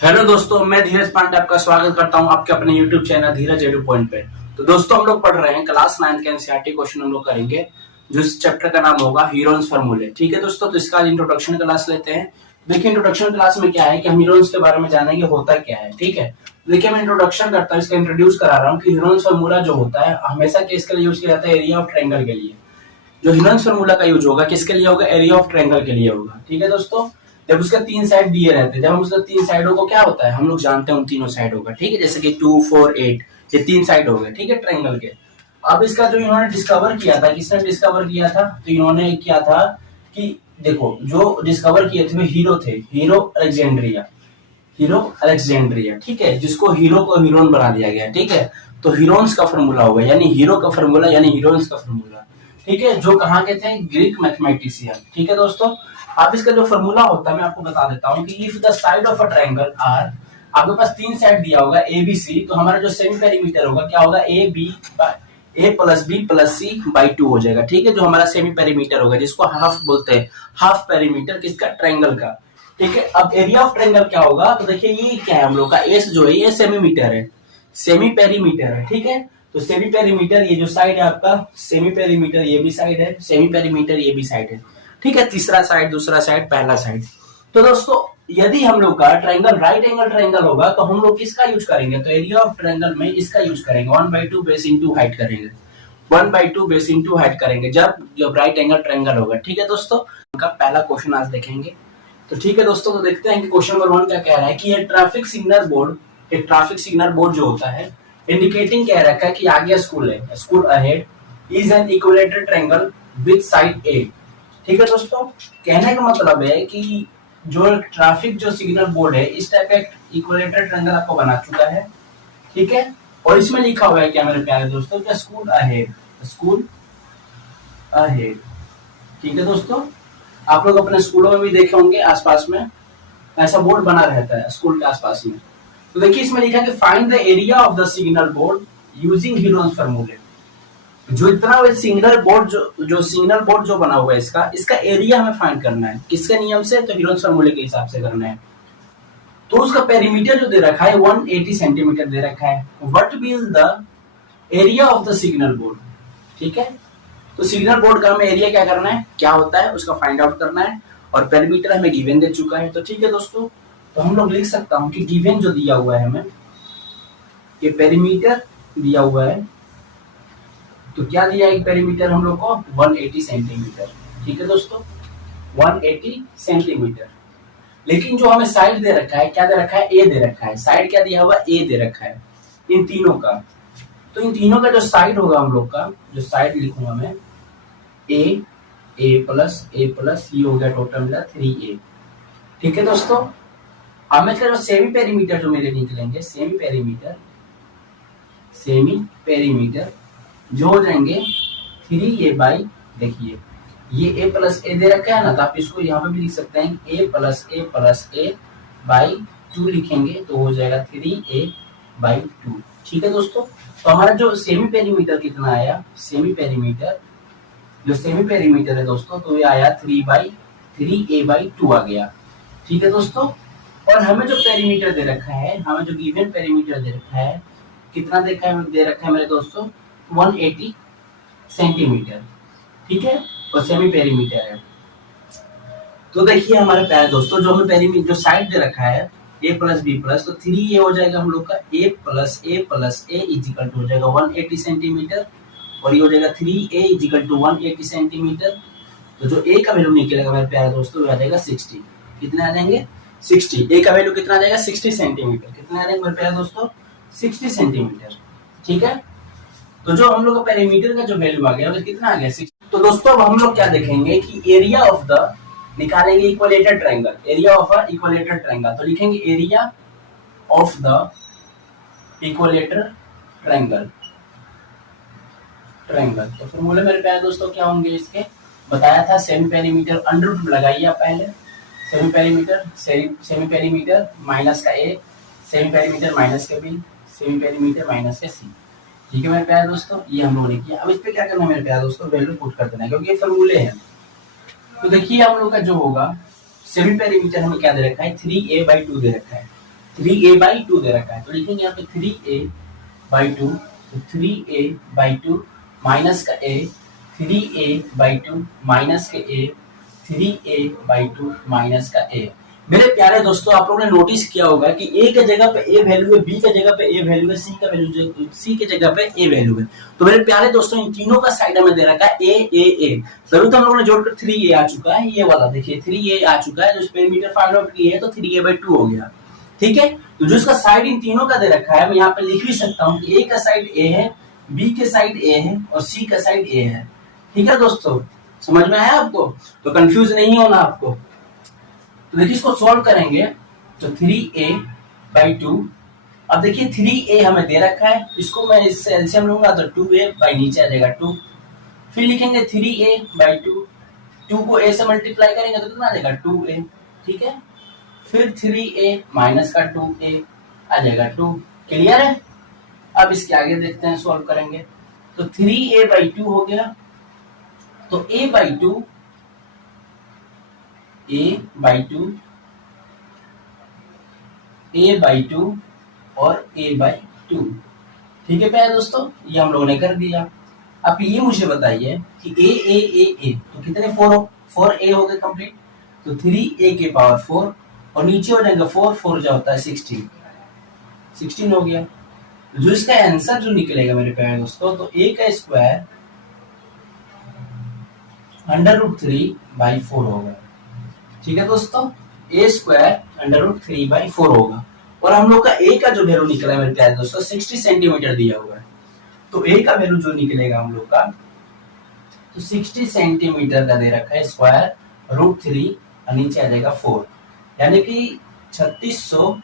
Hello दोस्तों, मैं धीरज पांडे आपका स्वागत करता हूं आपके अपने YouTube चैनल धीरज एडू पॉइंट पे। तो दोस्तों, हम लोग पढ़ रहे हैं क्लास 9 के एनसीईआरटी क्वेश्चन हम लोग करेंगे, जो इस चैप्टर का नाम होगा हीरोन्स फार्मूले। ठीक है दोस्तों, तो इसका इंट्रोडक्शन क्लास लेते हैं। देखिए, इंट्रोडक्शन क्लास में क्या है कि हम हीरोन्स के बारे में जानेंगे होता क्या है। ठीक है, देखिए मैं इंट्रोडक्शन करता हूँ, इसका इंट्रोड्यूस करा रहा हूँ कि हीरोन्स फार्मूला जो होता है हमेशा किसके लिए यूज किया जाता है? एरिया ऑफ ट्रायंगल के लिए। जो हीरोन्स फार्मूला का यूज होगा किसके लिए होगा? एरिया ऑफ ट्रायंगल के लिए होगा। ठीक है दोस्तों, जब उसका तीन साइड दिए रहते हैं, जब हम उसका तीन साइडों को क्या होता है हम लोग जानते हैं उन तीनों साइडों का। ठीक है, जैसे कि 2 4 8 ये तीन साइड हो गए। ठीक है, ट्रायंगल के। अब इसका जो इन्होंने डिस्कवर किया था, किसने डिस्कवर किया था? तो इन्होंने किया था कि देखो, जो डिस्कवर किए थे वे हीरो थे, हीरो अलेक्जेंड्रिया। हीरो अलेक्जेंड्रिया, ठीक है, जिसको हीरो को हीरोन बना दिया गया। ठीक है, तो हीरोन्स का फॉर्मूला होगा, यानी हीरो का फॉर्मूला यानी हीरोन्स का फॉर्मूला। ठीक है, जो कहाँ के थे? Greek mathematician. ठीक है दोस्तों, अब इसका जो फॉर्मूला होता है मैं आपको बता देता हूँ कि if the side of a triangle are, आपके पास तीन साइड दिया होगा ए बी सी, तो हमारा जो सेमी पेरीमीटर होगा क्या होगा? A plus B plus C by 2 हो जाएगा। ठीक है, जो हमारा सेमी पेरीमीटर होगा, जिसको हाफ बोलते हैं, हाफ पेरीमीटर किसका? ट्रायंगल का। ठीक है, अब एरिया ऑफ ट्रायंगल क्या होगा? तो देखिए ये क्या है हम लोग का? एस जो है ये सेमीमीटर है, सेमी पेरीमीटर है। ठीक है, तो सेमी पेरीमीटर ये जो साइड है आपका, सेमी पेरीमीटर ये भी साइड है, सेमी पेरीमीटर ये भी साइड है। ठीक है, तीसरा साइड, दूसरा साइड, पहला साइड। तो दोस्तों, यदि हम लोग का ट्रायंगल राइट एंगल ट्रायंगल होगा तो हम लोग किसका यूज करेंगे? तो एरिया ऑफ ट्रायंगल में इसका यूज करेंगे, 1/2 बेस इंटू हाइट करेंगे, 1/2 बेस इंटू हाइट करेंगे जब राइट एंगल ट्रायंगल होगा। ठीक है दोस्तों, उनका पहला क्वेश्चन आज देखेंगे। तो ठीक है दोस्तों, तो देखते हैं कि क्वेश्चन नंबर 1 क्या कह रहा है कि ये ट्रैफिक सिग्नल बोर्ड, एक ट्रैफिक सिग्नल बोर्ड जो होता है इंडिकेटिंग कह रखा है कि आगे स्कूल है, school ahead is an equilateral triangle with side A. ठीक है दोस्तों, कहने का मतलब है कि जो ट्रैफिक जो सिग्नल बोर्ड है इस टाइप का इक्विलेटरल ट्रायंगल आपको बना चुका है। ठीक है, और इसमें लिखा हुआ है क्या मेरे प्यारे दोस्तों? क्या? School ahead, school ahead. ठीक है दोस्तों, आप लोग अपने स्कूलों में भी देखे होंगे आसपास में ऐसा बोर्ड बना रहता है स्कूल के आसपास में। तो देखिए इसमें लिखा है कि find the area of the signal board using Heron's फार्मूले। जो इतना सिग्नल बोर्ड जो सिग्नल बोर्ड जो बना हुआ है इसका एरिया हमें फाइंड करना है। किसके नियम से? तो हीरोन्स फार्मूले के हिसाब से करना है। तो उसका पेरीमीटर जो दे रखा है 180 सेंटीमीटर दे रखा है। What will the area of the signal board? ठीक है, तो सिग्नल बोर्ड का हमें एरिया क्या करना है, क्या होता है उसका फाइंड आउट करना है, और पेरीमीटर हमें गिवन दे चुका है। तो ठीक है दोस्तों, तो हम लोग लिख सकता हूं कि गिवन जो दिया हुआ है हमें, ये पेरीमीटर दिया हुआ है, तो क्या दिया है पेरीमीटर हम लोग को? 180 सेंटीमीटर। ठीक है दोस्तों, 180 सेंटीमीटर। लेकिन जो हमें साइड दे रखा है, क्या दे रखा है? ए दे रखा है। साइड क्या दिया हुआ? ए दे रखा है इन तीनों का। तो इन तीनों का जो साइड होगा हम लोग का, जो साइड लिखूंगा मैं, ए प्लस ये हो गया टोटल मिला 3a। ठीक है दोस्तों, अब मैं जो सेमी पेरीमीटर जो मेरे निकलेंगे, सेमी पेरीमीटर जो हो जाएंगे 3a बाई, देखिए ये a प्लस ए दे रखा है ना, तो आप इसको यहाँ पे भी लिख सकते हैं a बाई 2 लिखेंगे तो हो जाएगा 3a बाई 2। ठीक है दोस्तों, तो हमारा जो सेमी पेरीमीटर कितना आया? सेमी पेरीमीटर है दोस्तों, तो ये आया 3a बाई 2 आ गया। ठीक है दोस्तों, और हमें जो पेरीमीटर दे रखा है, हमें जो गिवन पेरीमीटर दे रखा है, कितना दे रखा है मेरे दोस्तों? 180 सेंटीमीटर। ठीक है, और सेमी पेरीमीटर है। तो देखिए हमारे प्यारे दोस्तों, जो हमें पेरीमीटर जो साइड दे रखा है a प्लस बी प्लस, तो 3a हो जाएगा हम लोग का a plus A equal to हो जाएगा 180 सेंटीमीटर, और ये हो जाएगा 3a इजिकल टू 180 सेंटीमीटर। तो जो a का वैल्यू निकलेगा मेरे प्यारे दोस्तों आ जाएगा 60। कितने आ जाएंगे? 60। a का वैल्यू कितना आ जाएगा? 60 सेंटीमीटर। कितने आ जाएंगे मेरे प्यारे दोस्तों? 60 सेंटीमीटर। ठीक है, तो जो हम लोग का पेरीमीटर का जो वैल्यू आ गया वो कितना आ गया? 60। तो दोस्तों अब हम लोग क्या देखेंगे कि एरिया ऑफ द निकालेंगे equilateral triangle, area of a equilateral triangle. तो लिखेंगे area of the equilateral triangle. तो फॉर्मूले मेरे प्यारे दोस्तों क्या होंगे इसके? बताया था सेमी पेरीमीटर अंडर रूट लगाइए आप पहले। सेमी पेरीमीटर माइनस का a, सेमी पेरीमीटर माइनस का b, सेमी पेरीमीटर माइनस का c। ठीक है मेरे प्यारे दोस्तों, ये हम लोगों ने किया। अब इस पे क्या करना है मेरे प्यारे दोस्तों? वैल्यू पुट कर देना है, क्योंकि ये फॉर्मूले हैं। तो देखिए हम लोग का जो होगा, सेमी पेरीमीटर हमें क्या दे रखा है? 3a बाई 2 दे रखा है। 3a/2 दे रखा है, तो लिखेंगे यहाँ पे 3a/2, तो 3a/2 माइनस का a, 3a/2 माइनस के a, 3a/2 माइनस का a। मेरे प्यारे दोस्तों, आप लोगों ने नोटिस किया होगा कि a के जगह पे a वैल्यू है, b के जगह पे a वैल्यू है, c के जगह पे a वैल्यू है। तो मेरे प्यारे दोस्तों, इन तीनों का साइड हमें दे रखा है a। जरूर तो हम लोगों ने जोड़कर 3a आ चुका है, ये वाला देखिए 3a आ चुका है, जो पेरीमीटर फाइंड आउट किया है, तो 3a/2 हो गया। ठीक है, तो जो इसका साइड इन तीनों का दे रखा है, मैं यहाँ पे लिख भी सकता हूँ कि a का साइड a है, b के साइड a है और c का साइड a है। ठीक है दोस्तों, समझ में आया आपको? तो कंफ्यूज नहीं होना आपको। तो देखिए इसको सॉल्व करेंगे, तो 3a/2। अब देखिए 3a हमें दे रखा है, इसको मैं इससे एलसीएम लूंगा तो 2a नीचे आ जाएगा 2। फिर लिखेंगे 3a/2, 2 को a से मल्टीप्लाई करेंगे तो कितना आ जाएगा 2a। ठीक है, फिर 3a माइनस का 2a आ जाएगा 2। क्लियर है? अब इसके आगे देखते हैं, सॉल्व करेंगे, तो 3a/2 हो गया, तो a/2 और a/2। ठीक है प्यारे दोस्तों, ये हम लोगों ने कर दिया। अब ये मुझे बताइए कि a तो कितने 4a हो गए कंप्लीट, तो 3a के पावर 4 और नीचे हो जाएगा 4 जो होता है 16 हो गया। जो इसका आंसर जो निकलेगा मेरे प्यारे दोस्तों, तो a का स्क्वायर √3/4 होगा। ठीक है दोस्तों, a स्क्वायर √3/4 होगा। और हम लोग का a का जो वैल्यू निकला है मेरे प्यारे दोस्तों 60 सेंटीमीटर दिया हुआ है, तो a का वैल्यू जो निकलेगा हम लोग का, तो 60 सेंटीमीटर का दे रखा है, स्क्वायर √3 और नीचे आ जाएगा 4, यानी कि 3600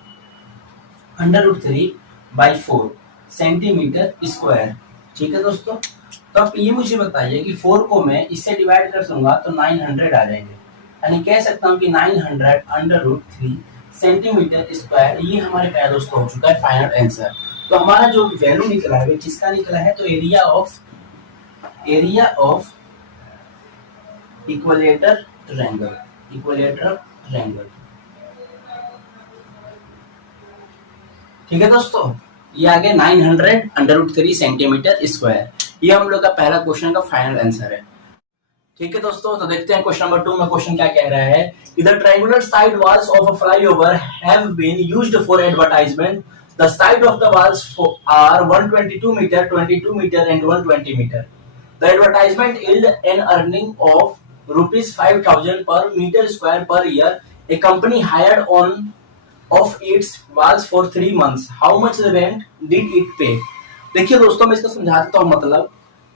√3/4 सेंटीमीटर स्क्वायर। ठीक है दोस्तों, तो अब ये मुझे बताइए कि 4 को मैं इससे डिवाइड कर दूंगा तो 900 आ जाएंगे, यानी कह सकता हूँ कि 900 √3 सेंटीमीटर स्क्वायर। ये हमारे प्यारे दोस्तों हो चुका है फाइनल आंसर। तो हमारा जो वैल्यू निकला है किसका निकला है, तो एरिया ऑफ इक्विलेटर ट्रायंगल। ठीक है दोस्तों, ये आ गया 900 √3 सेंटीमीटर स्क्वायर। ये हम लोग का पहला क्वेश्चन का फाइनल आंसर है। ठीक है दोस्तों, तो देखते हैं क्वेश्चन नंबर 2 में क्वेश्चन क्या कह रहा है कि the triangular side walls of a flyover have been used for advertisement. The side of the walls are 122 metre, 22 metre and 120 metre. The advertisement yield an earning of ₹5,000 per meter square per year. A company hired on of its walls for 3 months. How much rent did it pay? देखिए दोस्तों, मैं इसको समझा देता हूँ।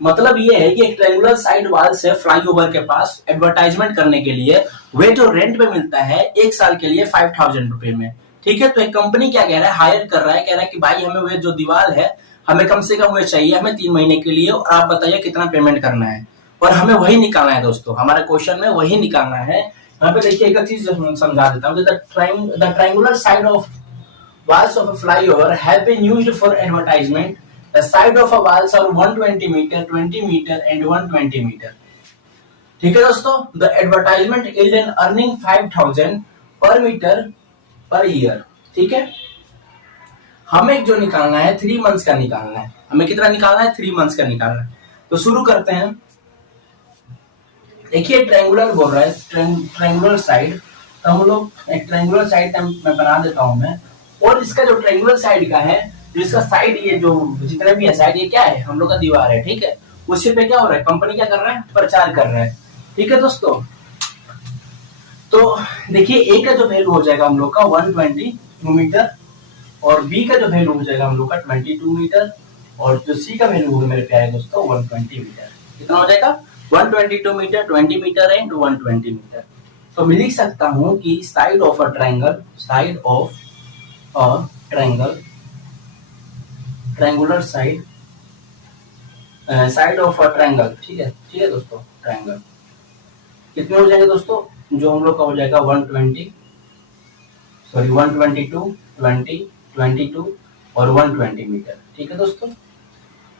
मतलब ये है कि एक ट्रायंगुलर साइड वॉल से फ्लाईओवर के पास एडवर्टाइजमेंट करने के लिए वे जो रेंट पे मिलता है 1 साल के लिए 5,000 रुपए में। ठीक है, तो एक कंपनी क्या कह रहा है, हायर कर रहा है, कह रहा है कि भाई हमें वे जो दीवार है हमें कम से कम वे चाहिए हमें 3 महीने के लिए, और आप बताइए कितना पेमेंट करना है, और हमें वही निकालना है दोस्तों, हमारे क्वेश्चन में वही निकालना है। यहाँ पे देखिए एक चीज समझा देता हूँ, the triangular side of walls of a flyover have been used for advertisement. The side of a walls are 120 meter, 20 meter and 120 meter. ठीक है दोस्तों, the advertisement yield an earning 5,000 per meter per year. ठीक है, हमें जो निकालना है 3 months का निकालना है। हमें कितना निकालना है, 3 मंथ्स का निकालना है। तो शुरू करते हैं। देखिए ट्रायंगुलर बोल रहा है, ट्रायंगुलर साइड, तो हम लोग एक ट्रायंगुलर साइड मैं बना देता हूं मैं, और इसका जो ट्रायंगुलर साइड का है, जो इसका साइड ये जो जितने भी है साइड, ये क्या है, हम लोग का दीवार है। ठीक है, उसी पे क्या हो रहा है, कंपनी क्या कर रहा है, प्रचार कर रहा है। ठीक है दोस्तों, तो देखिए ए का जो वैल्यू हो जाएगा हम लोग का 122 मीटर, और बी का जो वैल्यू हो जाएगा हम लोग का 22 मीटर, और जो सी का वैल्यू होगा मेरे प्यारे दोस्तों 120 मीटर। कितना हो जाएगा, 122 मीटर, 20 मीटर एंड 120 मीटर। तो मैं लिख सकता हूं कि side of a triangle, triangular side of a triangle. ठीक है दोस्तों, ट्रायंगल कितने हो जाएंगे दोस्तों, जो हम लोग का हो जाएगा 122, 20, 22 और 120 मीटर। ठीक है दोस्तों,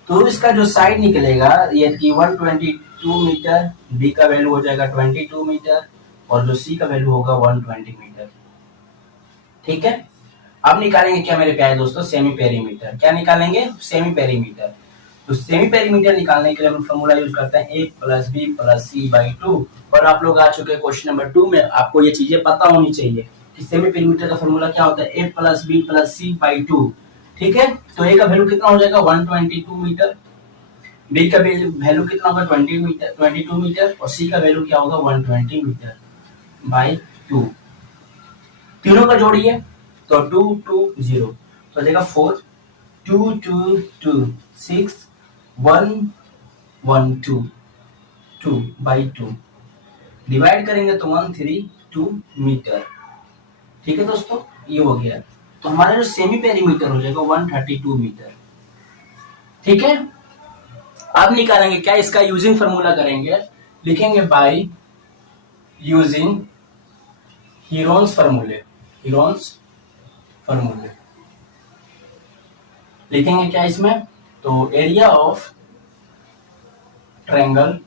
तो इसका जो साइड निकलेगा ये कि 122 मीटर, बी का वैल्यू हो जाएगा 22 मीटर, और जो सी का वैल्यू होगा 120 मीटर। ठीक है, अब निकालेंगे क्या मेरे प्यारे दोस्तों, सेमी पेरीमीटर। क्या निकालेंगे, सेमी पेरीमीटर। तो सेमी पेरीमीटर निकालने के लिए हम फॉर्मूला यूज करते हैं a plus B plus C by 2। और आप लोग आ चुके हैं क्वेश्चन नंबर 2 में, आपको ये चीजें पता होनी चाहिए कि सेमी पेरीमीटर का फॉर्मूला क्या होता है, a plus B plus C by 2। ठीक है, तो a का वैल्यू कितना हो जाएगा 122 मीटर, बी का वैल्यू कितना होगा 22 मीटर और सी का वैल्यू क्या होगा 120 मीटर बाई 2। तीनों का जोड़िए तो 2 2 0 तो देगा 4 2 2 2 6 1 1 2 2 बाई 2 डिवाइड करेंगे तो 132 मीटर। ठीक है दोस्तों, ये हो गया। तो हमारा जो सेमी पेरीमीटर हो जाएगा 132 मीटर। ठीक है, अब निकालेंगे क्या, इसका यूजिंग फार्मूला करेंगे, लिखेंगे बाय यूजिंग हीरोन्स फार्मूले। हीरोन्स फार्मूले लिखेंगे क्या इसमें, तो area of triangle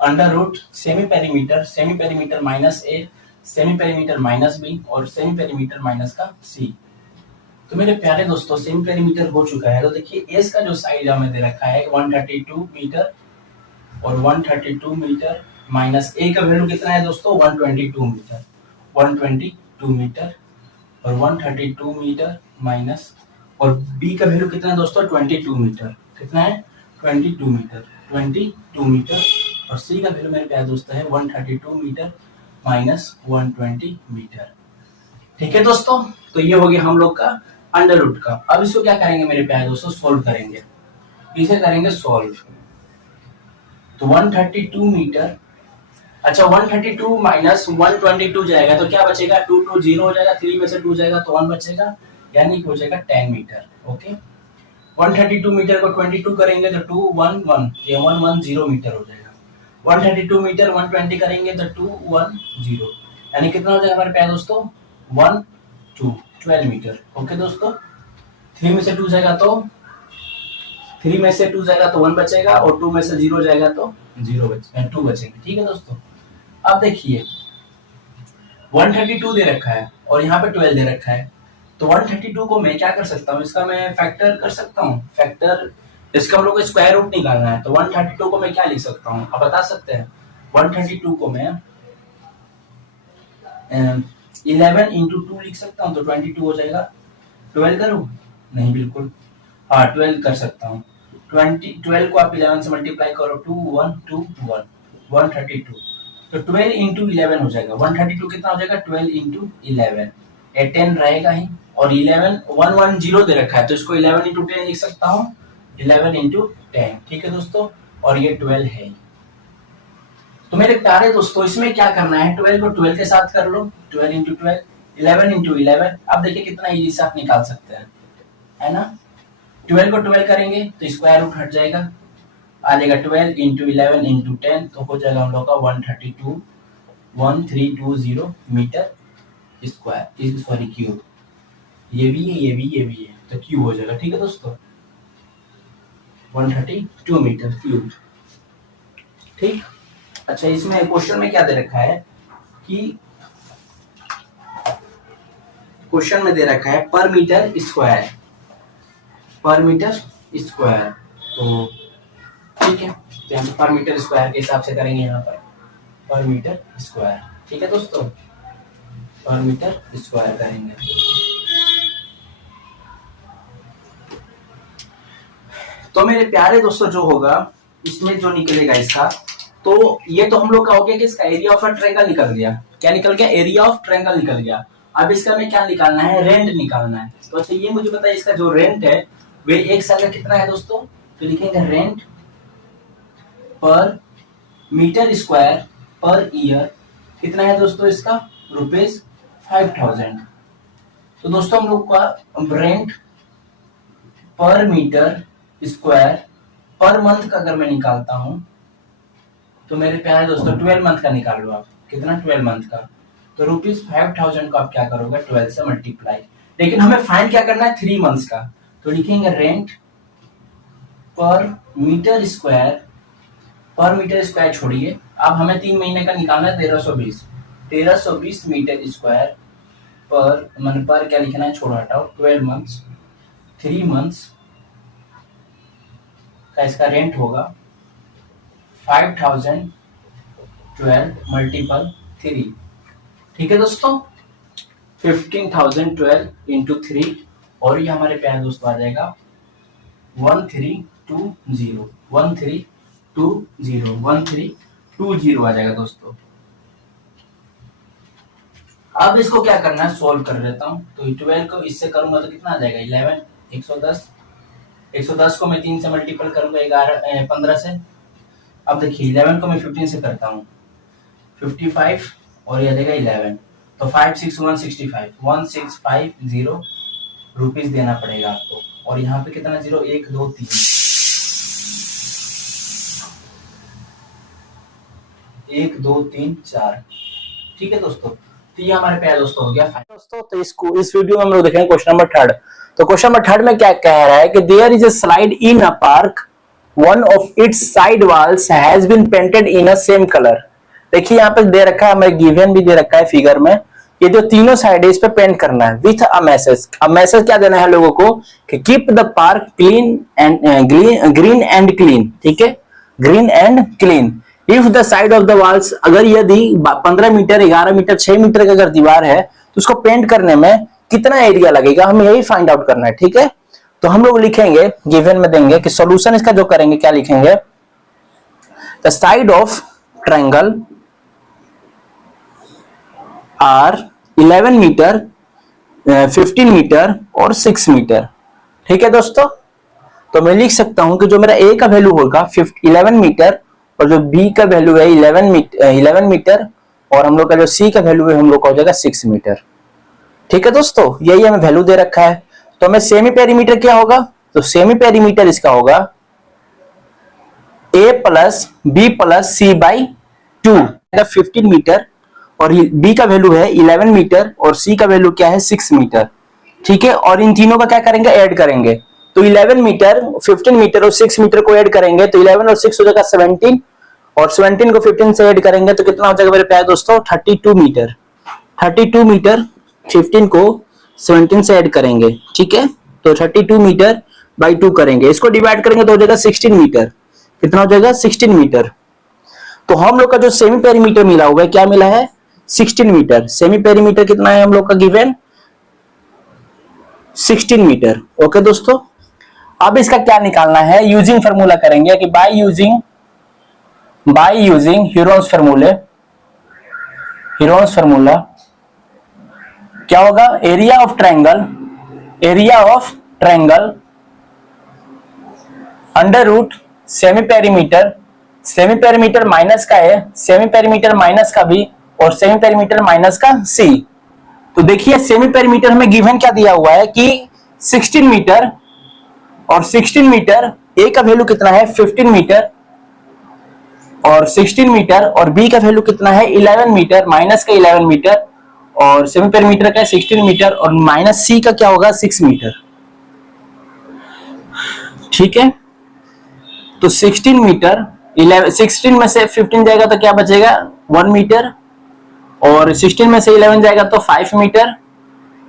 under root semi perimeter minus A, semi perimeter minus B और सेमी पेरीमीटर माइनस का सी। तो मेरे प्यारे दोस्तों सेमी पेरीमीटर हो चुका है। तो देखिए एस का जो साइड हमें दे रखा है 132 मीटर और 132 मीटर माइनस ए का वैल्यू कितना है दोस्तों 122 मीटर, 122 मीटर और 132 मीटर माइनस, और बी का वैल्यू कितना है दोस्तों 22 मीटर, कितना है 22 मीटर, 22 मीटर और सी का वैल्यू मेरे प्यारे दोस्तों है 132 मीटर माइनस 120 मीटर। ठीक है दोस्तों, तो ये हो गया हम लोग का अंडर रूट का। अब इसको क्या करेंगे मेरे प्यारे दोस्तों, सोल्व करेंगे। इसे करेंगे सोल्व, तो 132 मीटर, अच्छा 132 माइनस 122 जाएगा तो क्या बचेगा 2 2 0 हो जाएगा, 3 में से 2 जाएगा तो 1 बचेगा, यानी हो जाएगा 10 मीटर। ओके, 132 मीटर को 22 करेंगे तो 2 1 1, ये 1 1 0 मीटर हो जाएगा। 132 मीटर 120 करेंगे तो 2 1 0, यानी कितना हो जाएगा हमारे प्यारे दोस्तों 1 2 12 मीटर। ओके दोस्तों, 3 में से 2 जाएगा तो 3 में से 2 जाएगा तो 1 बचेगा और 2 में से 0 जाएगा तो 0 बचेगा, 2 बचेंगे। ठीक है दोस्तों, अब देखिए 132 दे रखा है और यहाँ पे 12 दे रखा है, तो 132 को मैं क्या कर सकता हूँ, इसका मैं फैक्टर कर सकता हूँ, फैक्टर, इसका हम लोग को स्क्वायर रूट निकालना है। तो 132 को मैं क्या लिख सकता हूँ, आप बता सकते हैं। 132 को मैं 11 इंटू 2 लिख सकता हूँ तो 22 हो जाएगा। 12 करूँ, नहीं बिल्कुल, हाँ 12 कर सकता हूँ। 12 को आप 11 से मल्टीप्लाई करो, 2 1 2 1 132, तो 12 इंटू 11 हो जाएगा। 132 कितना हो जाएगा 12 इंटू 11, 10 रहेगा ही, और 11 1 1 0 दे रखा है तो इसको 11 इंटू 10 लिख सकता हूँ, 11 इंटू 10। ठीक है दोस्तों, और ये 12 है। तो मेरे प्यारे दोस्तों इसमें क्या करना है, 12 को 12 के साथ कर लो, 12 इंटू 12, 11 इंटू 11। अब देखिए कितना इजी से आप निकाल सकते हैं, है ना। 12 को 12 करेंगे तो स्क्वायर रूट हट जाएगा, आ जाएगा 12 इंटू 11 इंटू 10, तो हो जाएगा हम लोग का 1320 मीटर स्क्वायर, सॉरी क्यूब। ये भी है, ये भी, ये भी है, तो क्यूब हो जाएगा। ठीक है दोस्तों, 132 मीटर क्यूब। ठीक, अच्छा इसमें क्वेश्चन में क्या दे रखा है कि क्वेश्चन में दे रखा है पर मीटर स्क्वायर, पर मीटर स्क्वायर। तो ठीक है, तो यहाँ पर मीटर स्क्वायर के हिसाब से करेंगे, यहाँ पर मीटर स्क्वायर। ठीक है दोस्तों, पर मीटर स्क्वायर करेंगे। तो मेरे प्यारे दोस्तों जो होगा इसमें जो निकलेगा इसका, तो ये तो हम लोग का हो गया कि इसका एरिया ऑफ ट्रायंगल निकल गया। क्या निकल गया, एरिया ऑफ ट्रायंगल निकल गया। अब इसका में क्या निकालना है, रेंट निकालना है। तो अच्छा ये मुझे बताइए इसका जो रेंट है वे एक साल का कितना है दोस्तों, तो लिखेंगे रेंट पर मीटर स्क्वायर पर ईयर कितना है दोस्तों इसका, ₹5000। तो दोस्तों हम लोग का रेंट पर मीटर स्क्वायर पर मंथ का अगर मैं निकालता हूं तो मेरे प्यारे दोस्तों 12 मंथ का निकाल लो आप, कितना 12 मंथ का, तो ₹5000 को आप क्या करोगे 12 से मल्टीप्लाई। लेकिन हमें फाइंड क्या करना है 3 मंथ्स का, तो लिखेंगे रेंट पर मीटर स्क्वायर छोड़िए, अब हमें 3 महीने का निकालना है 1320 मीटर स्क्वायर पर क्या लिखना है, छोड़ो हटाओ, 12 मंथ्स, 3 मंथ्स का इसका रेंट होगा 5012 मल्टीपल 3। ठीक है दोस्तों, 15,012 इंटू 3, और ये हमारे प्यारे दोस्तों आ जाएगा 1320 1320 आ जाएगा दोस्तों। अब इसको क्या करना है, सोल्व कर देता हूँ। तो 12 को इससे करूंगा तो कितना आ जाएगा, 11, 110, 110 को मैं 3 से मल्टीपल करूंगा 15 से। अब देखिए 11 को मैं 15 से करता हूँ 55, और ये आ जाएगा 11, तो 165 रुपीज देना पड़ेगा आपको। और यहाँ पे कितना जीरो, 1 2 3, 1 2 3 4। ठीक है दोस्तों, तो ये हमारे प्यारे दोस्तों हो गया दोस्तों। तो इस वीडियो में हम लोग देखेंगे क्वेश्चन नंबर 3। तो क्वेश्चन नंबर 3 में क्या कह रहा है कि there is a slide in a park, one of its side walls has been painted in a same colour. देखिए यहाँ पे दे रखा है, हमें गिवन भी दे रखा है फिगर में, ये जो तीनों साइड है इस पे पेंट करना है विथ अ मैसेज। अब मैसेज क्या देना है लोगों को कि keep the park clean and green and clean. ठीक है, green and clean. If the side of the walls, अगर यदि 15 मीटर, 11 मीटर, 6 मीटर की अगर दीवार है तो उसको पेंट करने में कितना एरिया लगेगा, हमें यही फाइंड आउट करना है। ठीक है, तो हम लोग लिखेंगे, गिवन में देंगे कि सॉल्यूशन इसका जो करेंगे क्या लिखेंगे, the side of triangle are 11 metre, 15 metre और 6 मीटर। ठीक है दोस्तों, तो मैं लिख सकता हूं कि जो मेरा ए का वैल्यू होगा 11 मीटर, और जो बी का वैल्यू है 11 मीटर, और हम लोग का जो सी का वैल्यू है हम लोग का हो जाएगा 6 मीटर। ठीक है दोस्तों, यही हमें वैल्यू दे रखा है। तो हमें सेमी पेरीमीटर क्या होगा, तो सेमी पेरीमीटर इसका होगा A plus B plus C by 2, 15 metre, और बी का वैल्यू है 11 मीटर और सी का वैल्यू क्या है 6 मीटर। ठीक है, और इन तीनों का क्या करेंगे, ऐड करेंगे। तो 11 मीटर, 15 मीटर और 6 मीटर को ऐड करेंगे तो 11 और 6 हो जाएगा 17, और 17 को 15 से ऐड करेंगे तो कितना हो जाएगा मेरे प्यारे दोस्तों, 32 मीटर। 32 मीटर 15 को 17 से ऐड करेंगे। ठीक है, तो 32 मीटर बाई 2 करेंगे, इसको डिवाइड करेंगे तो हो जाएगा 16 मीटर। कितना हो जाएगा, 16 मीटर। तो हम लोग का जो सेमी पेरीमीटर मिला हुआ है, क्या मिला है, 16 मीटर। सेमी पेरीमीटर कितना है हम लोग का गिवन, 16 मीटर। ओके दोस्तों, अब इसका क्या निकालना है, यूजिंग फार्मूला करेंगे कि बाय यूजिंग ह्यूरोन्स फार्मूला क्या होगा, area of triangle under root semi perimeter minus का है, सेमी पेरीमीटर माइनस का बी, और सेमी पेरीमीटर माइनस का सी। तो देखिए सेमी पेरीमीटर हमें गिवन क्या दिया हुआ है कि 16 मीटर, और 16 मीटर ए का वैल्यू कितना है 15 मीटर, और 16 मीटर, और बी का वैल्यू कितना है 11 मीटर, माइनस का 11 मीटर, और सेमी पेरीमीटर का 16 मीटर, और माइनस सी का क्या होगा 6 मीटर। ठीक है, तो 16 मीटर, 16 में से 15 जाएगा तो क्या बचेगा 1 मीटर, और 16 में से 11 जाएगा तो 5 मीटर,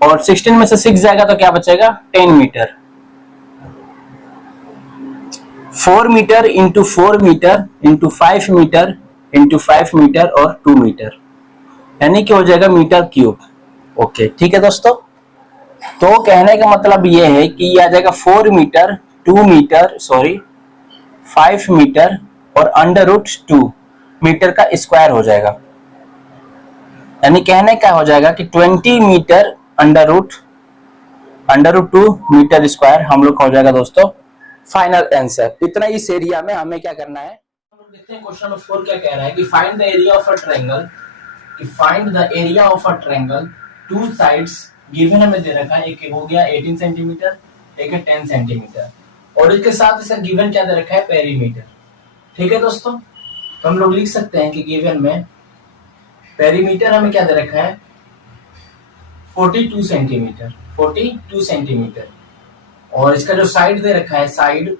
और 16 में से 6 जाएगा तो क्या बचेगा 10 metre. 4 metre into 4 metre into 5 metre into 5 metre और 2 मीटर, यानी कि हो जाएगा मीटर क्यूब। ओके, ठीक है दोस्तों, तो कहने का मतलब ये है कि ये आ जाएगा 4 मीटर, 2 मीटर, 5 मीटर और अंडर रूट 2 मीटर का स्क्वायर हो जाएगा, यानी कहने का हो जाएगा कि 20 metre under root 2 metre square हम लोग का हो जाएगा दोस्तों फाइनल आंसर। इतना इस एरिया में हमें क्या करना है, हम लोग देखते हैं क्वेश्चन नंबर 4 क्या कह रहा है कि find the area of a triangle, two sides given हमें दे रखा है, एक हो गया 18 सेंटीमीटर, एक है 10 सेंटीमीटर, और इसके साथ इसका गिवन क्या दे रखा है, पेरीमीटर। ठीक है दोस्तों, तो हम लोग लिख सकते हैं कि गिवन में पेरीमीटर हमें क्या दे रखा है 42 सेंटीमीटर, और इसका जो साइड दे रखा है, साइड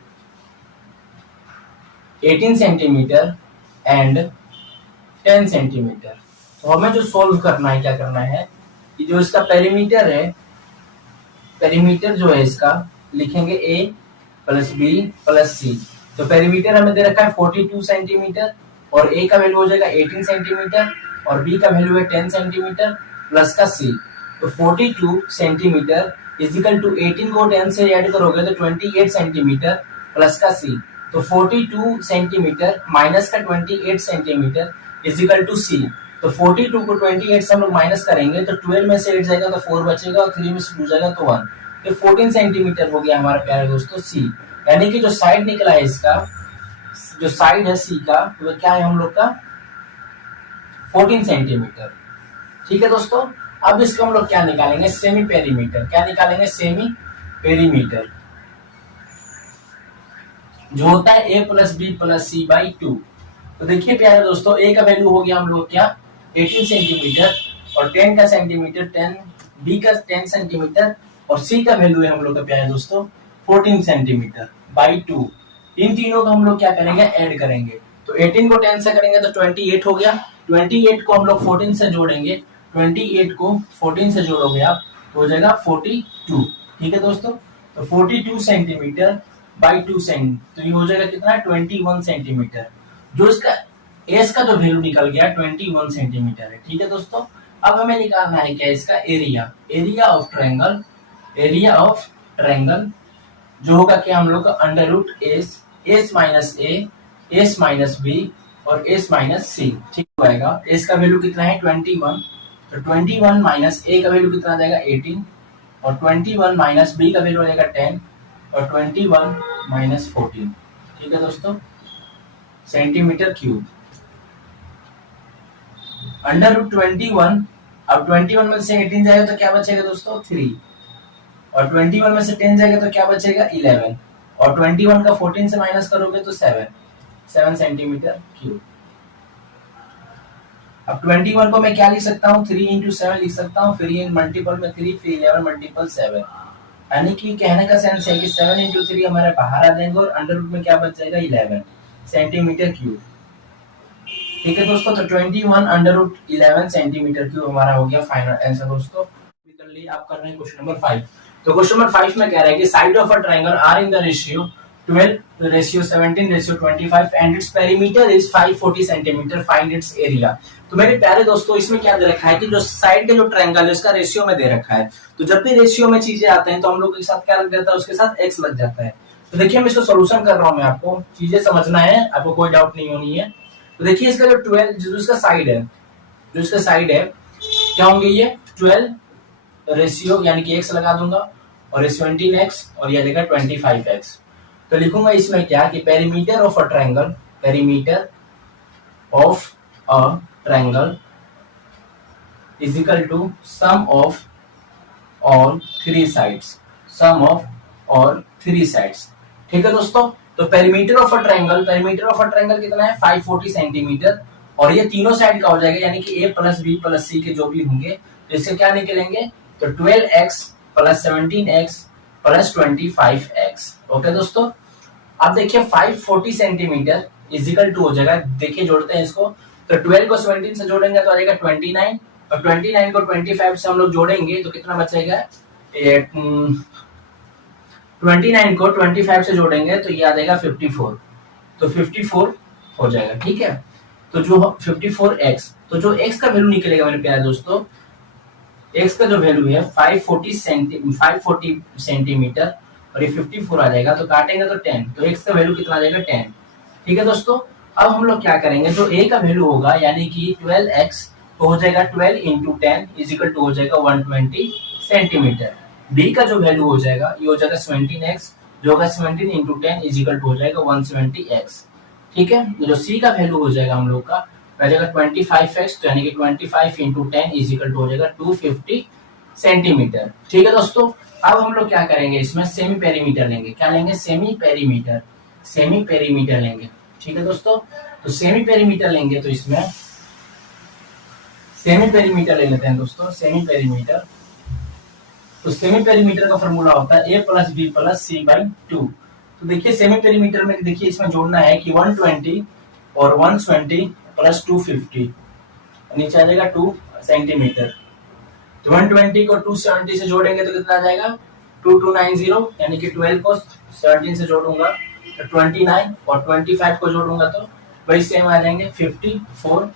18 सेंटीमीटर एंड 10 सेंटीमीटर। तो हमें जो सोल्व करना है, क्या करना है, कि जो इसका पेरीमीटर है, पेरीमीटर जो है इसका लिखेंगे a plus B plus C. तो पेरीमीटर हमें दे रखा है 42 सेंटीमीटर और a का वैल्यू हो जाएगा 18 सेंटीमीटर और b का वैल्यू है 10 सेंटीमीटर प्लस का c। तो 42 सेंटीमीटर इजिकल टू 18 को 10 से ऐड करोगे तो 28 सेंटीमीटर प्लस का c। तो 42 सेंटीमीटर माइनस का 28 सेंटीमीटर इजिकल टू c। तो 42 को 28 से हम लोग माइनस करेंगे तो 12 में से 8 जाएगा तो 4 बचेगा और 3 में से 2 जाएगा तो 1। तो 14 सेंटीमीटर हो गया हमारा प्यारे दोस्तों सी। यानी कि जो साइड निकला है इसका, जो साइड है सी का, वो तो क्या है हम लोग का 14 सेंटीमीटर। ठीक है दोस्तों, अब इसको हम लोग क्या निकालेंगे, सेमी पेरीमीटर। क्या निकालेंगे, सेमी पेरीमीटर, जो होता है A plus B plus C by 2। तो देखिए प्यारे दोस्तों, ए का वैल्यू हो गया हम लोग क्या 18 सेंटीमीटर और 10 का सेंटीमीटर 10, बी का 10 सेंटीमीटर और सी का वैल्यू है हम लोग का प्यारे दोस्तों 14 सेंटीमीटर बाई 2। इन तीनों को हम लोग क्या करेंगे, ऐड करेंगे। तो 18 को 10 से करेंगे तो 28 हो गया, 28 को हम लोग 14 से जोड़ेंगे, 28 को 14 से जोड़ोगे आप तो हो जाएगा 42। ठीक है दोस्तों, तो 42 सेंटीमीटर बाई 2 सेंट, तो ये हो जाएगा कितना 21 सेंटीमीटर। जो इसका एस का जो वैल्यू निकल गया 21 सेंटीमीटर है। ठीक है दोस्तों, अब हमें निकालना है क्या इसका area, area of triangle, area of triangle जो होगा क्या हम लोग का under root S, S minus A, S minus B और एस माइनस सी। ठीक हो जाएगा, एस का वैल्यू कितना है 21, तो 21 माइनस ए का वैल्यू कितना आ जाएगा 18 और 21 माइनस बी का वैल्यू आ जाएगा 10 और 21 माइनस 14। ठीक है दोस्तों, सेंटीमीटर क्यूब अंडर रूट 21। अब 21 में से 18 जाएगा तो क्या बचेगा दोस्तों 3 और 21 में से 10 जाएगा तो क्या बचेगा 11 और 21 का 14 से माइनस करोगे तो 7 सेंटीमीटर क्यूब। अब 21 को मैं क्या लिख सकता हूँ 3 इंटू 7 लिख सकता हूँ, फिर ये मल्टीपल में 3 फिर 11 मल्टीपल 7, यानी कि कहने का सेंस है कि 7 इंटू 3 हमारे बाहर आ जाएंगे और अंडर रूट में क्या बच जाएगा 11 सेंटीमीटर क्यूब। ठीक है दोस्तों, तो 21 अंडर रूट 11 सेंटीमीटर क्यूब हमारा हो गया फाइनल आंसर दोस्तों। कर लिए, आप कर रहे हैं क्वेश्चन नंबर 5। तो क्वेश्चन नंबर 5 में कह रहा है कि side of a triangle are in the ratio 12 ratio 17 ratio 25 and its perimeter is 540 centimetre, find its area. तो मेरे प्यारे दोस्तों, इसमें क्या दे रखा है कि जो साइड का जो ट्रायंगल है उसका रेशियो में दे रखा है। तो जब भी रेशियो में चीजें आते हैं तो हम लोग के साथ क्या लग जाता है, उसके साथ एक्स लग जाता है। तो देखिए मैं इसको सोल्यूशन कर रहा हूँ, मैं आपको चीजें समझना है, आपको कोई डाउट नहीं होनी है। तो देखिए इसका जो 12 जो इसका साइड है, जो इसका साइड है क्या होंगे ये 12 रेशियो यानी कि x लगा दूंगा और 17x और ये देगा 25x। तो लिखूंगा इसमें क्या कि perimeter of a triangle, perimeter of a triangle is equal to sum of all 3 sides, sum of all 3 sides. ठीक है दोस्तों, तो perimeter of a triangle, perimeter of a triangle कितना है 540 सेंटीमीटर और ये तीनों साइड का हो जाएगा यानी कि a प्लस बी प्लस सी के जो भी होंगे तो इससे क्या निकलेंगे, तो 12x plus 17x plus 25x। Okay दोस्तों, अब देखिए 540 सेंटीमीटर इजिकल टू हो जाएगा, देखिए जोड़ते हैं इसको, तो 12 को 17 से जोड़ेंगे तो आ जाएगा 29 और 29 को 25 से हम लोग जोड़ेंगे तो कितना बचेगा 29 को 25 से जोड़ेंगे तो ये आ जाएगा 54, तो 54 हो जाएगा। ठीक है, तो जो 54x, तो जो x का वैल्यू निकलेगा मेरे प्यारे दोस्तों, x का जो वैल्यू है 540 सेंटीमीटर और ये 54 आ जाएगा, तो काटेंगे तो 10, तो x का वैल्यू कितना आ जाएगा 10। ठीक है दोस्तों, अब हम लोग क्या करेंगे, जो a का वैल्यू होगा यानी कि 12x तो हो जाएगा 12 इंटू 10 इजिकल टू हो जाएगा 120 सेंटीमीटर। b का जो वैल्यू हो जाएगा ये हो जाएगा 17x, जो होगा 17 इंटू 10 इजिकल टू हो जाएगा 170x। ठीक है, जो c का वैल्यू हो जाएगा हम लोग का हो जाएगा 25x, तो यानी कि 25 इंटू 10 इजिकल टू हो जाएगा 250 सेंटीमीटर। ठीक है दोस्तों, अब हम लोग क्या करेंगे, इसमें सेमी पेरीमीटर लेंगे। क्या लेंगे, सेमी पेरीमीटर, सेमी पेरीमीटर लेंगे। ठीक है दोस्तों, तो सेमी पेरीमीटर लेंगे तो इसमें सेमी पेरीमीटर ले लेते हैं दोस्तों, सेमी पेरीमीटर। तो सेमी पेरीमीटर का फॉर्मूला होता है a plus B plus C by 2। तो देखिए सेमी पेरीमीटर में देखिए इसमें जोड़ना है कि 120 और 120 प्लस 250 नीचे आ जाएगा 2 सेंटीमीटर। तो 120 को 270 से जोड़ेंगे तो कितना आ जाएगा 2290, यानी कि 12 को 17 से जोड़ूंगा तो 29 और 25 को जोड़ूंगा तो वही सेम आ जाएंगे 54,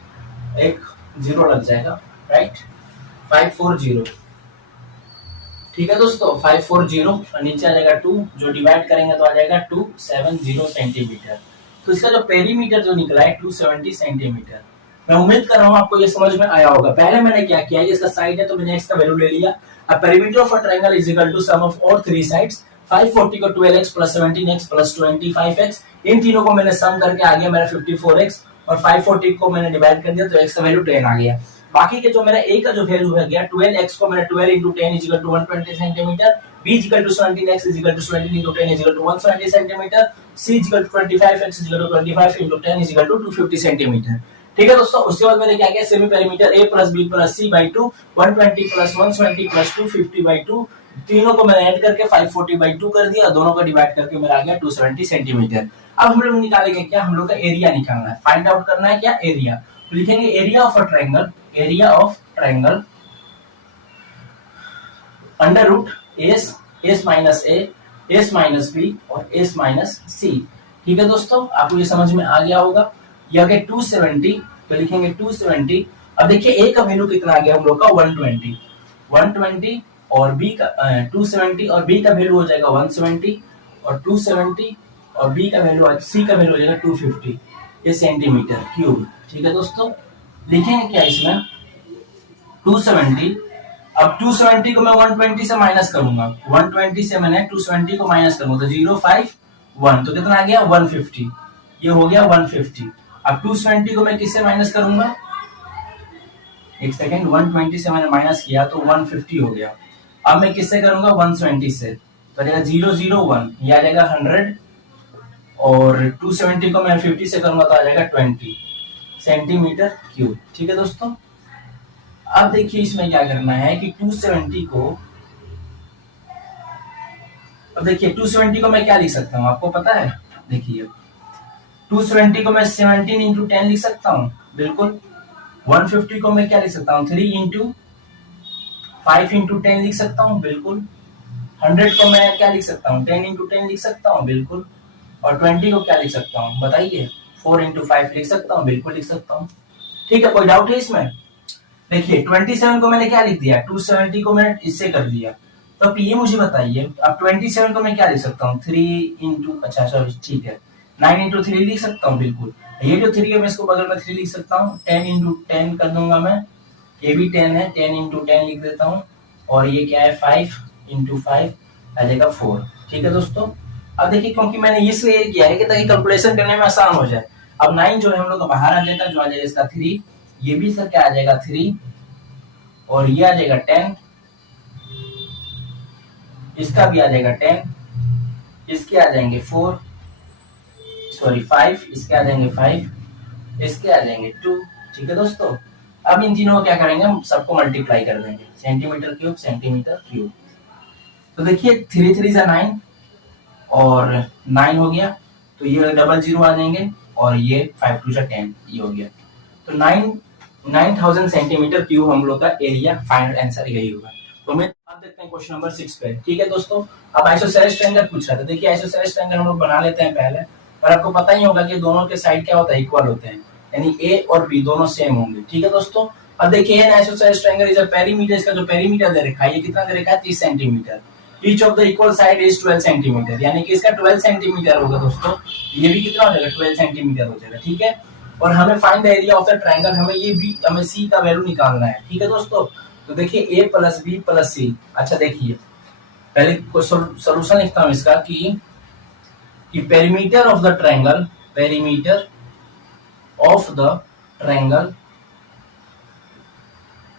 एक जीरो लग जाएगा, राइट, 540। ठीक है दोस्तों, 540 और नीचे आ जाएगा 2, जो डिवाइड करेंगे तो आ जाएगा 270 सेंटीमीटर। तो इसका जो पेरीमीटर जो निकला है 270 सेंटीमीटर। मैं उम्मीद कर रहा हूँ आपको ये समझ में आया होगा। पहले मैंने क्या किया, ये इसका साइड है तो मैंने x का वैल्यू ले लिया। अब perimeter of a triangle is equal to sum of all three sides, 540 को 12x plus 17x plus 25x, इन तीनों को मैंने सम करके आ गया मेरा 54x, और 540 को मैंने डिवाइड कर दिया तो x का वैल्यू 10 आ गया। बाकी के जो मेरा a का जो वैल्यू है गया 12x को मैंने 12 into 10 is equal to 120 centimetre, b is equal to 17x is equal to 17 into 10 is equal to 120 centimetre, c is equal to 25x is equal to 25 into 10 is equal to 250 centimetre. ठीक है दोस्तों, उसके बाद मैंने क्या किया, semi perimeter a plus b plus c by 2, 120 plus 120 plus 250 by 2, तीनों को मैंने ऐड करके 540 बाई 2 कर दिया, दोनों को डिवाइड करके मेरा आ गया 270 सेंटीमीटर। अब हम लोग निकालेंगे क्या, हम लोग का एरिया निकालना है, फाइंड आउट करना है क्या, एरिया। तो लिखेंगे area of a triangle, area of triangle under root S minus A, S minus B और एस माइनस सी। ठीक है दोस्तों, आपको ये समझ में आ गया होगा। यह गया 270, तो लिखेंगे 270। अब देखिए ए का वैल्यू कितना आ गया हम लोग का 120 और बी का 270 और बी का वैल्यू हो जाएगा 170 और 270 और बी का वैल्यू सी का वैल्यू हो जाएगा 250, ये सेंटीमीटर क्यूब। ठीक है दोस्तों, लिखेंगे क्या इसमें 270। अब 270 को मैं 120 से माइनस करूंगा, 120 से मैंने 270 को माइनस करूंगा तो 051, तो कितना आ गया 150, ये हो गया 150। अब 270 को मैं किससे माइनस करूंगा, एक सेकेंड, 120 से मैंने माइनस किया तो 150 हो गया। अब मैं किससे करूंगा 120 से, तो आ जाएगा 001, ये आ जाएगा 100, और 270 को मैं 50 से करूंगा तो आ जाएगा 20 सेंटीमीटर क्यूब। ठीक है दोस्तों, अब देखिए इसमें क्या करना है कि 270 को, अब देखिए 270 को मैं क्या लिख सकता हूँ आपको पता है, देखिए 270 को मैं 17 इंटू 10 लिख सकता हूँ, बिल्कुल। 150 को मैं क्या लिख सकता हूँ 3 इंटू 5 इंटू 10 लिख सकता हूँ, बिल्कुल। 100 को मैं क्या लिख सकता हूँ 10 इंटू 10 लिख सकता हूँ, बिल्कुल। और 20 को क्या लिख सकता हूँ बताइए, 4 इंटू 5 लिख सकता हूँ, बिल्कुल लिख सकता हूँ। ठीक है, कोई डाउट है इसमें? देखिए 27 को मैंने क्या लिख दिया, 270 को मैंने इससे कर दिया, तो अब ये मुझे बताइए, अब 27 को मैं क्या लिख सकता हूँ 3 इंटू, अच्छा ठीक है 9 इंटू 3 लिख सकता हूँ, बिल्कुल। ये जो 3 है मैं इसको बगल में 3 लिख सकता हूँ, 10 इंटू 10 कर दूंगा मैं, ये भी 10 है, 10 इंटू 10 लिख देता हूँ, और ये क्या है 5 इंटू 5 आ जाएगा 4। ठीक है दोस्तों, अब देखिए क्योंकि मैंने इसलिए किया है कि ताकि कैलकुलेशन करने में आसान हो जाए। अब 9 जो है हम लोग का बाहर आ जाएगा, जो आ जाएगा इसका 3, ये भी सर क्या आ जाएगा 3, और ये आ जाएगा 10, इसका भी आ जाएगा 10, इसके आ जाएंगे 4, सॉरी 5, इसके आ जाएंगे 5, इसके आ जाएंगे 2। ठीक है दोस्तों, अब इन तीनों को क्या करेंगे, हम सबको मल्टीप्लाई कर देंगे, सेंटीमीटर क्यूब सेंटीमीटर क्यूब। तो देखिए 3 3 जा 9 और 9 हो गया, तो ये डबल जीरो आ जाएंगे, और ये 5 2 जा 10, ये हो गया। तो 9000 सेंटीमीटर क्यूब हम लोग का एरिया, फाइनल आंसर यही होगा। तो मैं अब देखते हैं क्वेश्चन नंबर 6 पे। ठीक है दोस्तों, अब आइसोसेलेस ट्रायंगल पूछ रहा था। देखिए आइसोसेलेस ट्रायंगल हम लोग बना लेते हैं पहले, पर आपको पता ही होगा कि दोनों के साइड क्या होता है, इक्वल होते हैं, यानी ए और बी दोनों सेम होंगे। ठीक है दोस्तों, अब देखिए N isosceles triangle is a perimeter, इसका जो पेरीमीटर दे रखा है ये कितना दे रखा है 30 centimetre. Each of the equal side is 12 centimetre, यानी कि इसका 12 सेंटीमीटर होगा दोस्तों, ये भी कितना हो जाएगा 12 सेंटीमीटर हो जाएगा। ठीक है, और हमें find the area of the triangle, हमें ये बी, हमें सी का वैल्यू निकालना है। ठीक है दोस्तों, तो देखिए A plus B plus C. अच्छा देखिए पहले सॉल्यूशन लिखता हूं इसका कि perimeter of the triangle, perimeter of the triangle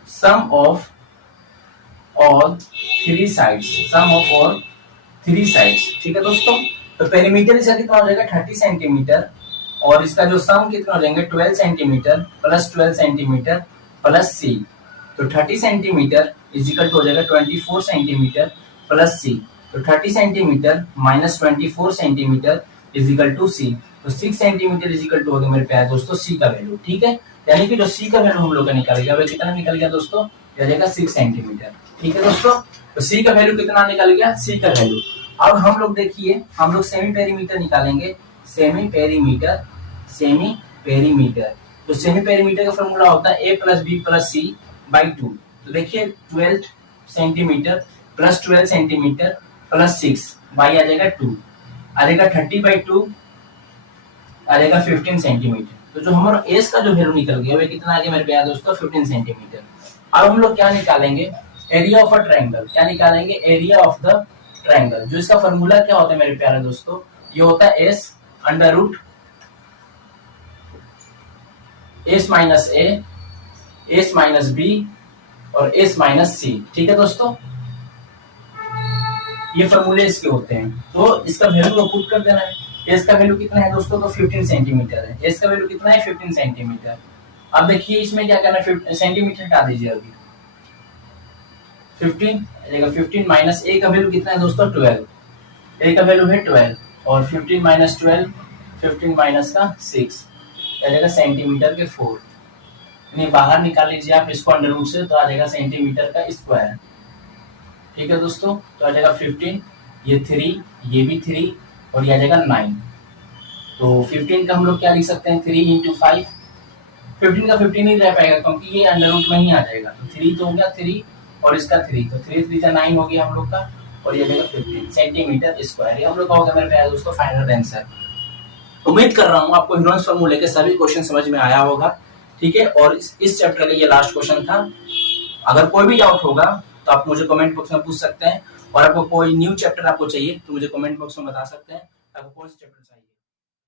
sum of all three sides, sum of all three sides. ठीक है दोस्तों, तो पेरीमीटर इसका कितना हो जाएगा 30 सेंटीमीटर, और इसका जो सम कितना हो जाएंगे 12 centimetre plus 12 centimetre plus C, तो 30 सेंटीमीटर इज इक्वल टू हो जाएगा 24 सेंटीमीटर प्लस सी, तो 30 centimetre minus 24 centimetre is equal to C, तो 6 सेंटीमीटर इज इक्वल टू हो गया मेरे प्यारे दोस्तों सी का वैल्यू। ठीक है, यानी कि जो सी का वैल्यू हम लोग का निकल गया, वह कितना निकल गया दोस्तों ये आ जाएगा 6 सेंटीमीटर। ठीक है दोस्तों, तो सी का वैल्यू कितना निकल गया, सी का वैल्यू। अब हम लोग देखिए, हम लोग सेमी पेरीमीटर निकालेंगे, सेमी पेरीमीटर, सेमी पेरीमीटर। तो सेमी पेरीमीटर का फॉर्मूला होता है a plus B plus C by 2। तो देखिए 12 centimetre plus 12 centimetre plus 6 by आ जाएगा 2, आ जाएगा 30 बाई 2, आ जाएगा 15 सेंटीमीटर। तो जो हमारा एस का जो वैल्यू निकल गया वो कितना आ गया मेरे प्यारे दोस्तों, 15 सेंटीमीटर। अब हम लोग क्या निकालेंगे, एरिया ऑफ अ ट्रायंगल। क्या निकालेंगे, एरिया ऑफ द ट्रायंगल। जो इसका फॉर्मूला क्या होता है मेरे प्यारे दोस्तों, ये होता है S under root S minus A, S minus B और एस माइनस सी। ठीक है दोस्तों, ये फॉर्मूले इसके होते हैं। तो इसका वैल्यू को पुट कर देना है। एस का वैल्यू कितना है दोस्तों, तो 15 सेंटीमीटर है। एस का वैल्यू कितना है, 15 सेंटीमीटर। अब देखिए इसमें क्या करना है, सेंटीमीटर हटा दीजिए अभी, 15 15 माइनस ए का वैल्यू कितना है दोस्तों, 12। ए का वैल्यू है 12 और 15 माइनस 12, 15 माइनस का 6 जाएगा सेंटीमीटर के 4। नहीं, बाहर निकाल लीजिए आप इसको अंडर रूट से, तो आ जाएगा सेंटीमीटर का स्क्वायर। ठीक है दोस्तों, तो आ जाएगा 15, ये 3, ये भी 3 और ये आ जाएगा 9। तो 15 का हम लोग क्या लिख सकते हैं, 3 इंटू 5। 15 का 15 नहीं रह पाएगा क्योंकि ये अंडर रूट में ही आ जाएगा। तो 3 तो हो गया 3 और इसका 3, तो 3 3 का 9 हो गया हम लोग का, और ये जाएगा 15 सेंटीमीटर स्क्वायर। ये हम लोग का होगा मेरे प्यारे दोस्तों फाइनल आंसर। उम्मीद कर रहा हूँ आपको हीरोन्स फॉर्मूले के सभी क्वेश्चन समझ में आया होगा। ठीक है, और इस चैप्टर का ये लास्ट क्वेश्चन था। अगर कोई भी डाउट होगा तो आप मुझे कमेंट बॉक्स में पूछ सकते हैं, और आपको कोई न्यू चैप्टर आपको चाहिए तो मुझे कमेंट बॉक्स में बता सकते हैं आपको कौन सा चैप्टर चाहिए।